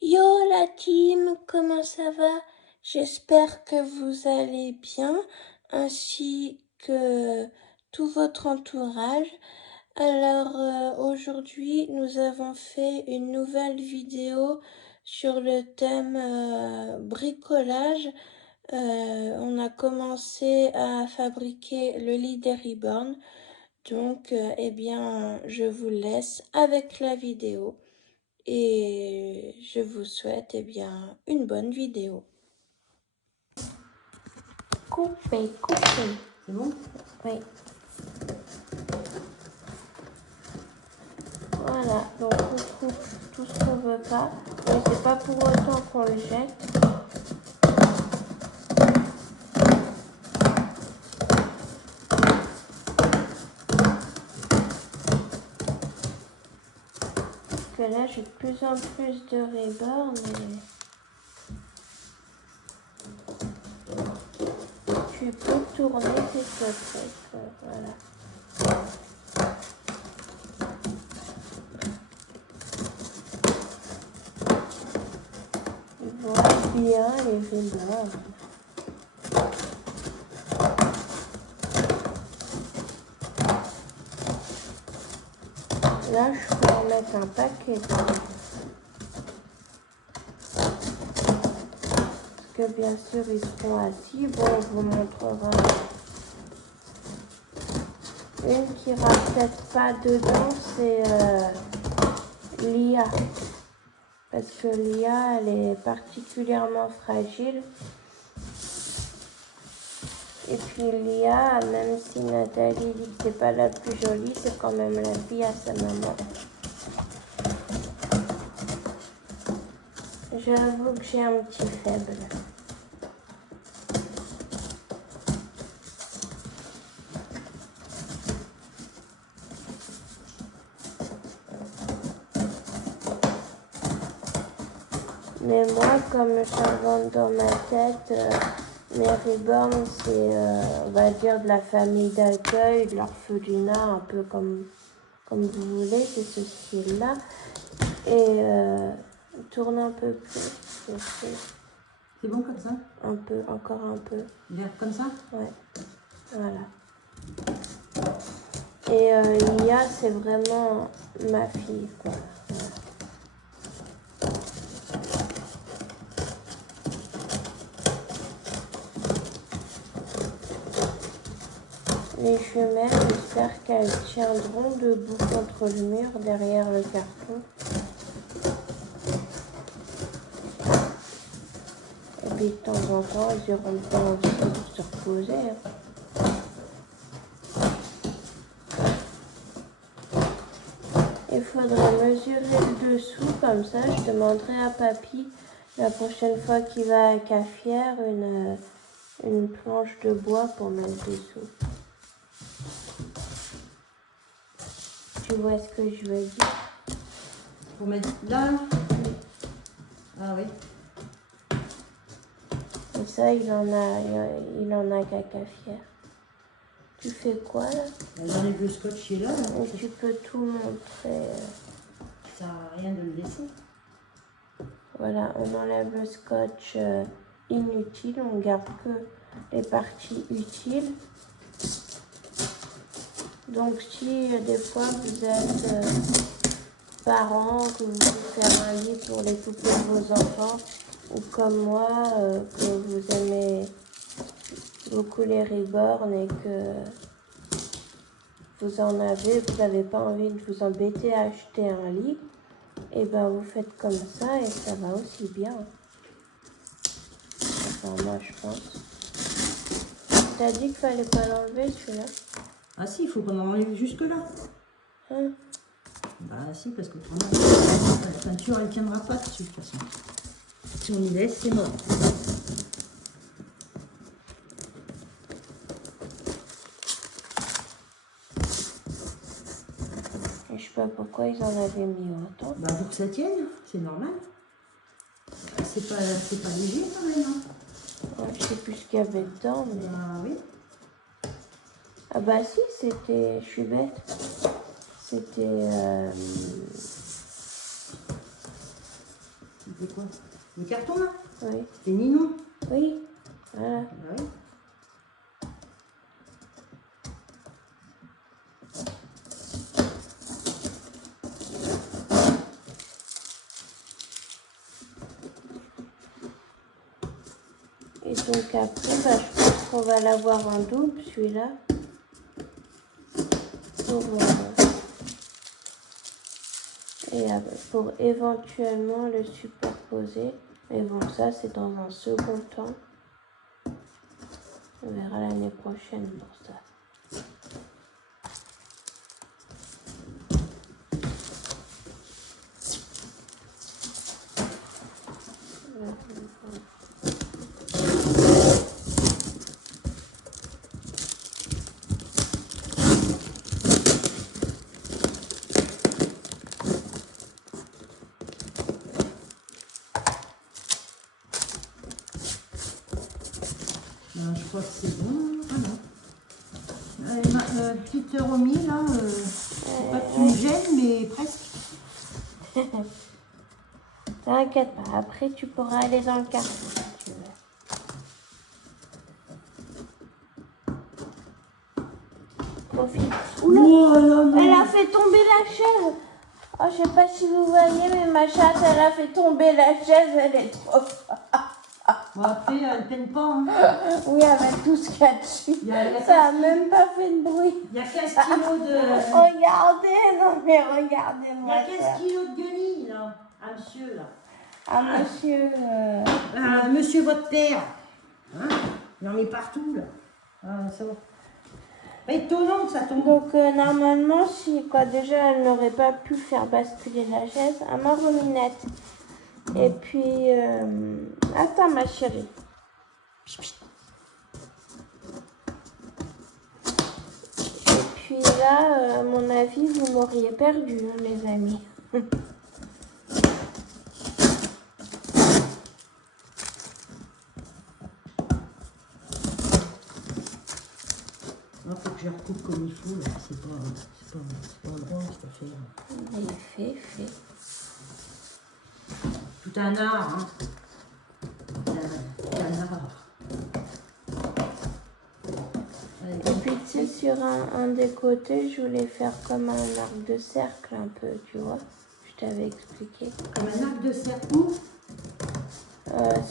Yo la team, comment ça va? J'espère que vous allez bien, ainsi que tout votre entourage. Alors aujourd'hui, nous avons fait une nouvelle vidéo sur le thème bricolage. On a commencé à fabriquer le lit des Reborn. Donc, eh bien, je vous laisse avec la vidéo. Et je vous souhaite eh bien une bonne vidéo. Coupez. C'est bon? Oui. Voilà, donc on coupe tout ce qu'on veut pas, mais c'est pas pour autant qu'on le jette. Parce que là j'ai de plus en plus de reborn et tu peux tourner tes trucs, voilà. Voilà bien les reborn. Là je peux en mettre un paquet dedans. Que bien sûr ils seront assis. Bon, on vous montrera une qui ira peut-être pas dedans, c'est Lia. Parce que Lia, elle est particulièrement fragile. Et puis Lia, même si Nathalie dit que c'est pas la plus jolie, c'est quand même la fille à sa maman. J'avoue que j'ai un petit faible. Mais moi, comme j'invente dans ma tête, mes reborn, c'est, on va dire, de la famille d'accueil, de l'orphelinat, un peu comme vous voulez, c'est ce style-là. Et tourne un peu plus. C'est bon comme ça? Un peu, encore un peu. Vert comme ça? Ouais, voilà. Et Lia, c'est vraiment ma fille, quoi. Voilà. Les jumelles, j'espère qu'elles tiendront debout contre le mur derrière le carton. Et puis de temps en temps, elles auront pas envie de se reposer. Hein. Il faudrait mesurer le dessous, comme ça je demanderai à papy la prochaine fois qu'il va à Cafière une planche de bois pour mettre dessous. Tu vois ce que je veux dire? Pour mettre là? Ah oui. Et ça, il en a qu'à Cafière. Tu fais quoi là? J'enlève le scotch qui est là. Et tu peux tout montrer. Ça sert à rien de le laisser. Voilà, on enlève le scotch inutile, on garde que les parties utiles. Donc si des fois vous êtes parents, que vous voulez faire un lit pour les poupées de vos enfants, ou comme moi, que vous aimez beaucoup les reborn et que vous en avez, vous n'avez pas envie de vous embêter à acheter un lit, et ben vous faites comme ça et ça va aussi bien. Enfin, moi je pense. T'as dit qu'il fallait pas l'enlever celui-là? Ah si, il faut qu'on en enlève jusque là. Hein? Bah si, parce que la peinture elle tiendra pas dessus de toute façon. Si on y laisse, c'est mort. Et je sais pas pourquoi ils en avaient mis autant. Bah pour que ça tienne, c'est normal. C'est pas léger quand même. Hein. Ouais, je sais plus ce qu'il y avait dedans, mais... Bah oui. Ah bah si, c'était... Je suis bête. C'était... C'était quoi? Le carton là? Oui. C'était Ninon? Oui. Voilà. Bah oui. Et donc après, bah, je pense qu'on va l'avoir en double, celui-là. Pour éventuellement le superposer. Mais bon, ça c'est dans un second temps. On verra l'année prochaine pour ça. Je crois que c'est bon. Ah non. Petite remise là, c'est pas que tu me gênes, mais presque. T'inquiète pas, après tu pourras aller dans le carton si tu veux. Profite. Oula, Oh, elle a fait tomber la chaise. Oh, je sais pas si vous voyez, mais ma chatte, elle a fait tomber la chaise, elle est trop forte. Bon, après, elle ne peine pas. Hein. Oui, avec tout ce qu'il y a dessus. Ça a même pas fait de bruit. Il y a 15 kilos de... Regardez, non mais regardez-moi. Il y a 15 kilos de guenilles, là. À monsieur, là. Ah, monsieur... monsieur votre père. Hein, il en met partout, là. Ah, ça va. Pas étonnant que ça tombe. Donc, normalement, si, quoi, déjà, elle n'aurait pas pu faire basculer la chaise à ma reminette. Et puis... Attends, ma chérie. Et puis là, à mon avis, vous m'auriez perdu, hein, les amis. Il faut que je recoupe comme il faut, là. C'est pas droit, cette affaire. Il fait. Tout un art, hein. Tout un art. Et puis, tu sais, sur un des côtés, je voulais faire comme un arc de cercle un peu, tu vois. Je t'avais expliqué. Comme un arc de cercle.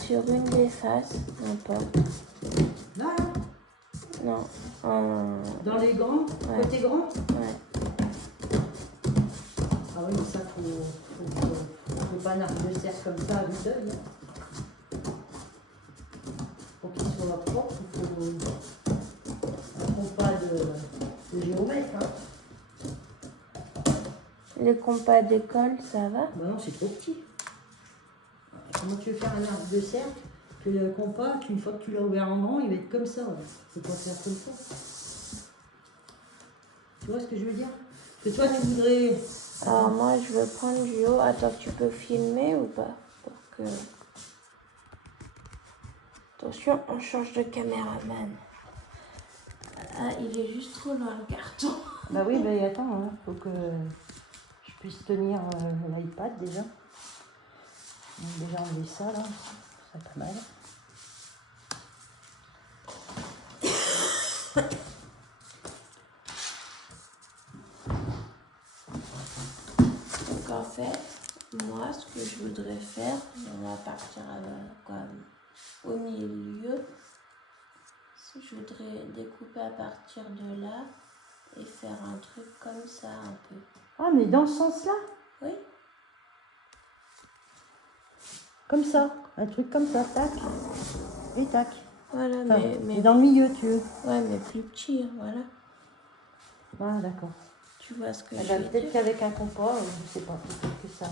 Sur une des faces, un peu. Là, là. Non. Dans les grands, Ouais. côté grand. Ouais. Ah oui, mais ça, faut pas un arc de cercle comme ça à vue d'œil. Pour qu'il soit propre, il faut un compas de géomètre. Hein. Les compas d'école, ça va? Ben non, c'est trop petit. Comment tu veux faire un arc de cercle que le compas, qu'une fois que tu l'as ouvert en grand, il va être comme ça. Ouais. Faut pas faire comme ça. Tu vois ce que je veux dire? Parce que toi, tu voudrais... Alors moi, je veux prendre du haut. Attends, tu peux filmer ou pas? Pour que... Attention, on change de caméraman. Ah, il est juste trop loin le carton. Bah oui, bah attends, hein. Faut que je puisse tenir l'iPad déjà. Donc déjà enlever ça là, ça pas mal. Donc en fait, moi, ce que je voudrais faire, on va partir au milieu. Je voudrais découper à partir de là et faire un truc comme ça un peu. Ah, mais dans ce sens-là? Oui. Comme ça, un truc comme ça, tac, et tac. Voilà, Enfin, mais dans le milieu, tu veux. ouais, mais plus petit, voilà. Ah, d'accord. Tu vois ce que je Ben, veux peut-être dire? qu'avec un compas, je sais pas, peut-être que ça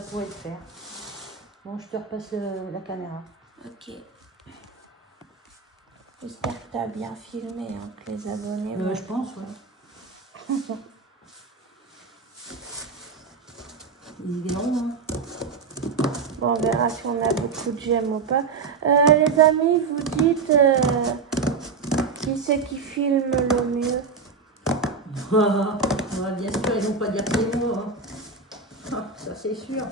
pourrait le faire. Bon, je te repasse la caméra. Ok. J'espère que tu as bien filmé, hein, que les abonnés... Je pense, ouais. Il est long, hein. Bon, on verra si on a beaucoup de j'aime ou pas. Les amis, vous dites qui c'est qui filme le mieux? Bien sûr, ils vont pas dire que c'est moi. Hein. Ça, c'est sûr.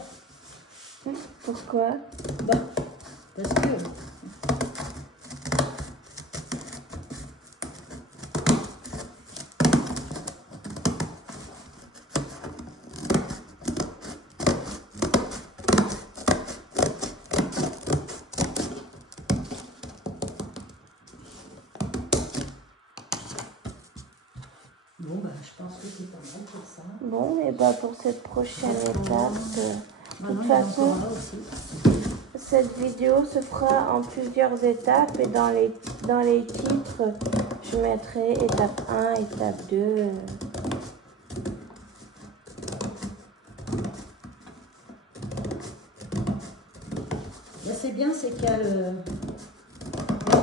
Pourquoi? Bah, parce que... Bon, bah, je pense que c'est pas mal pour ça. Bon, et bah pour cette prochaine étape, de toute Il y en a façon, encore là aussi. cette vidéo se fera en plusieurs étapes et dans les titres, je mettrai étape 1, étape 2. Là, c'est bien, c'est qu'il y a le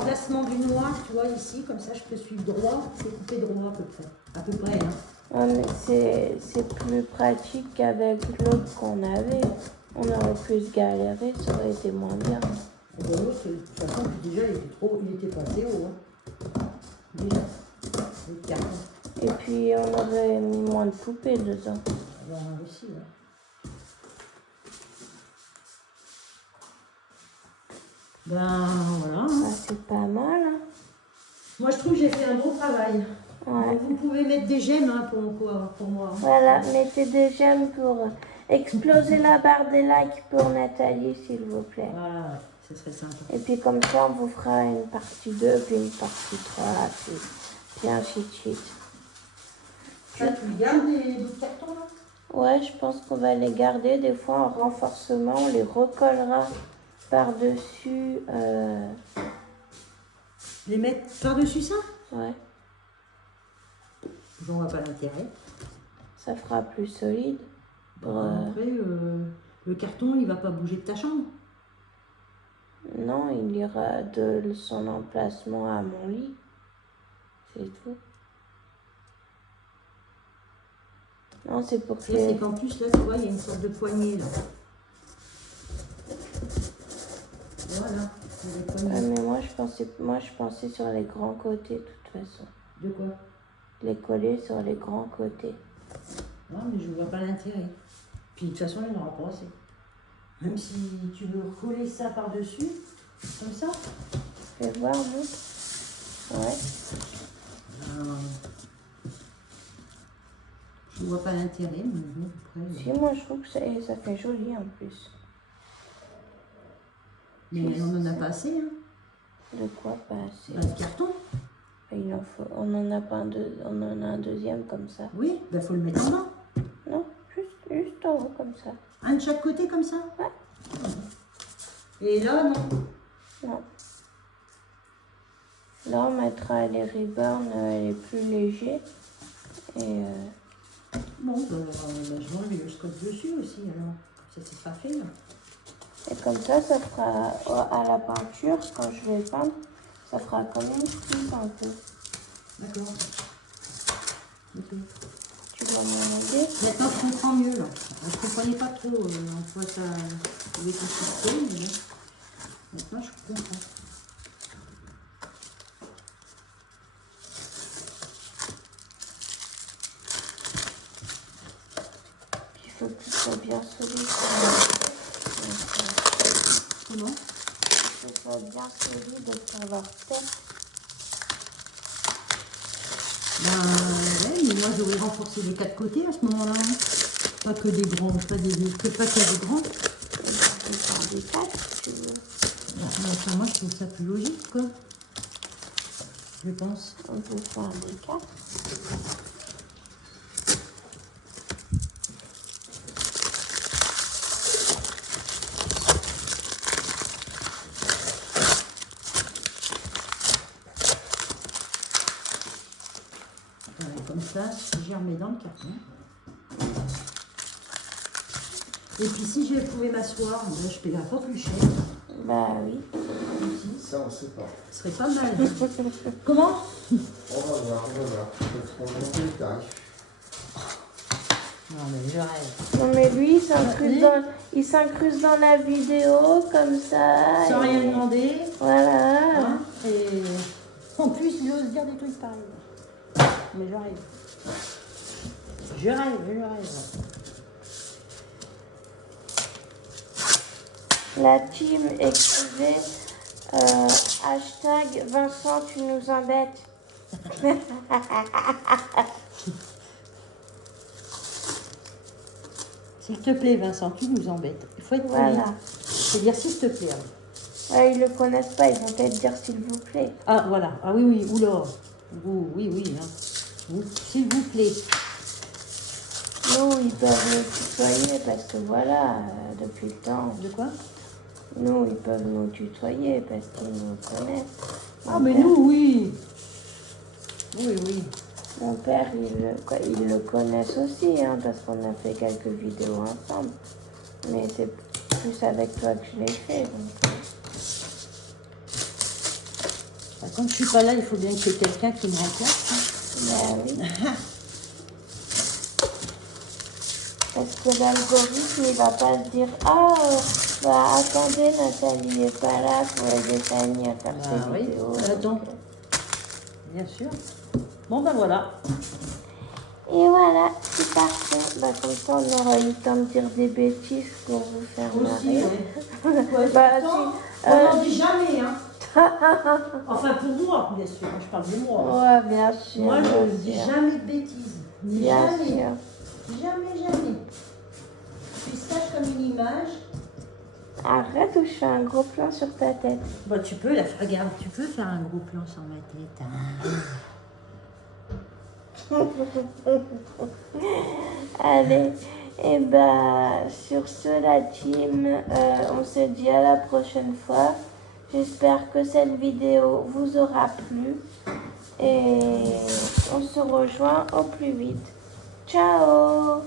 placement du noir, tu vois, ici, comme ça, je peux suivre droit, c'est coupé droit à peu près, hein. Ouais, mais c'est plus pratique qu'avec l'autre qu'on avait. On aurait pu se galérer, ça aurait été moins bien. Et de l'autre, de toute façon, déjà, il était pas assez haut, hein. Déjà, le carton. Et puis on aurait mis moins de poupées dedans. Alors, aussi, ouais. Ben, voilà. Hein. Ah, c'est pas mal, hein. Moi, je trouve que j'ai fait un bon travail. Ouais. Donc, vous pouvez mettre des j'aime hein, pour moi. Voilà, mettez des j'aime pour exploser la barre des likes pour Nathalie, s'il vous plaît. Voilà, ce serait sympa. Et puis comme ça, on vous fera une partie 2, puis une partie 3, puis ainsi de suite. Ça, tu gardes les bouts de carton, là? Ouais, je pense qu'on va les garder. Des fois, en renforcement, on les recollera par-dessus. Les mettre par-dessus ça? Ouais, Je vois pas l'intérêt. ça fera plus solide. Après, le carton, il va pas bouger de ta chambre. Non, il ira de son emplacement à mon lit. C'est tout. Non, c'est pour que... C'est qu'en plus, là, tu vois, il y a une sorte de poignée, là. Voilà, il y a des poignées. mais moi, je pensais sur les grands côtés, de toute façon. De quoi? Les coller sur les grands côtés. Non, mais je vois pas l'intérêt. Puis, de toute façon, il n'y en aura pas assez. Même si tu veux recoller ça par-dessus, comme ça. Fais voir, nous. Ouais. Je vois pas l'intérêt, mais bon, après... Si, moi, je trouve que ça fait joli, en plus. Mais on n'en a pas assez, hein. De quoi pas assez? Bah, de carton. Il en faut... On en a pas on en a un deuxième comme ça. Oui, bah faut le mettre en bas. Non, juste en haut, comme ça. Un de chaque côté, comme ça? Ouais. Et là, non? Non. Là, on mettra les ribbons les plus légers. Et... Bon, je mets le scotch dessus aussi, alors. Ça sera fait, là. Et comme ça fera à la peinture, quand je vais peindre, ça fera comme une frise un peu. D'accord. Ok. Tu vas m'en aider? Maintenant, je comprends mieux, là. Je ne comprenais pas trop en quoi ça pouvait consister, mais bon. Maintenant, je comprends. Il faut que ce soit bien solide. Comment? Il faut que ce soit bien solide pour leur tête. Ben, ouais, mais moi, j'aurais renforcé les quatre côtés à ce moment-là. Hein. Pas que des grands, pas que des grands. On peut faire des quatre, si tu veux. Enfin, moi, je trouve ça plus logique, quoi. Je pense. On peut faire des quatre. Comme ça, je remets dans le carton. Et puis si je pouvais m'asseoir, ben, je paierais pas plus cher. Bah oui. Ça, on sait pas. Ce serait pas mal. Comment? On va voir. On va monter les tarifs. Non, mais je rêve. Non mais lui, il s'incruste dans la vidéo comme ça. Sans rien demander. Voilà. Hein, et en plus, il ose dire des trucs pareils. Mais je rêve. Je rêve. La team écrivait hashtag Vincent, tu nous embêtes. S'il te plaît, Vincent, tu nous embêtes. Il faut être poli. Voilà. Faut dire s'il te plaît. Ouais, ils le connaissent pas, ils vont peut-être dire s'il vous plaît. Ah, voilà. Ah oui, oui, oula. Oui, oui. Hein. S'il vous plaît. Nous, ils peuvent nous tutoyer parce que voilà, depuis le temps. De quoi? Nous, ils peuvent nous tutoyer parce qu'ils nous connaissent. Ah, mais nous, oui. Oui, oui. Mon père, ils le connaissent aussi, hein, parce qu'on a fait quelques vidéos ensemble. Mais c'est plus avec toi que je l'ai fait. Donc. Bah, quand je suis pas là, il faut bien qu'il y ait quelqu'un qui me remplace. Bah oui. Parce que l'algorithme, il va pas se dire ah, bah attendez, Nathalie n'est pas là pour aider Fanny à faire ses Oui. vidéos. Attends. Bien sûr. Bon, ben voilà. Et voilà, c'est parfait. Bah, comme ça, on aura eu le temps de dire des bêtises pour vous faire Aussi, marrer. ouais. Bah, Pourtant, si, on n'en dit jamais, hein. Enfin, pour moi, bien sûr. Je parle de moi. Ouais, bien sûr. Moi, je bien ne dis sûr. jamais de bêtises. Bien Jamais. sûr. Jamais, jamais. Je suis sage comme une image. Arrête ou je fais un gros plan sur ta tête. Bah, tu peux, là, regarde, tu peux faire un gros plan sur ma tête. Hein. Allez, et bah sur ce la team, on se dit à la prochaine fois. J'espère que cette vidéo vous aura plu et on se rejoint au plus vite. Ciao!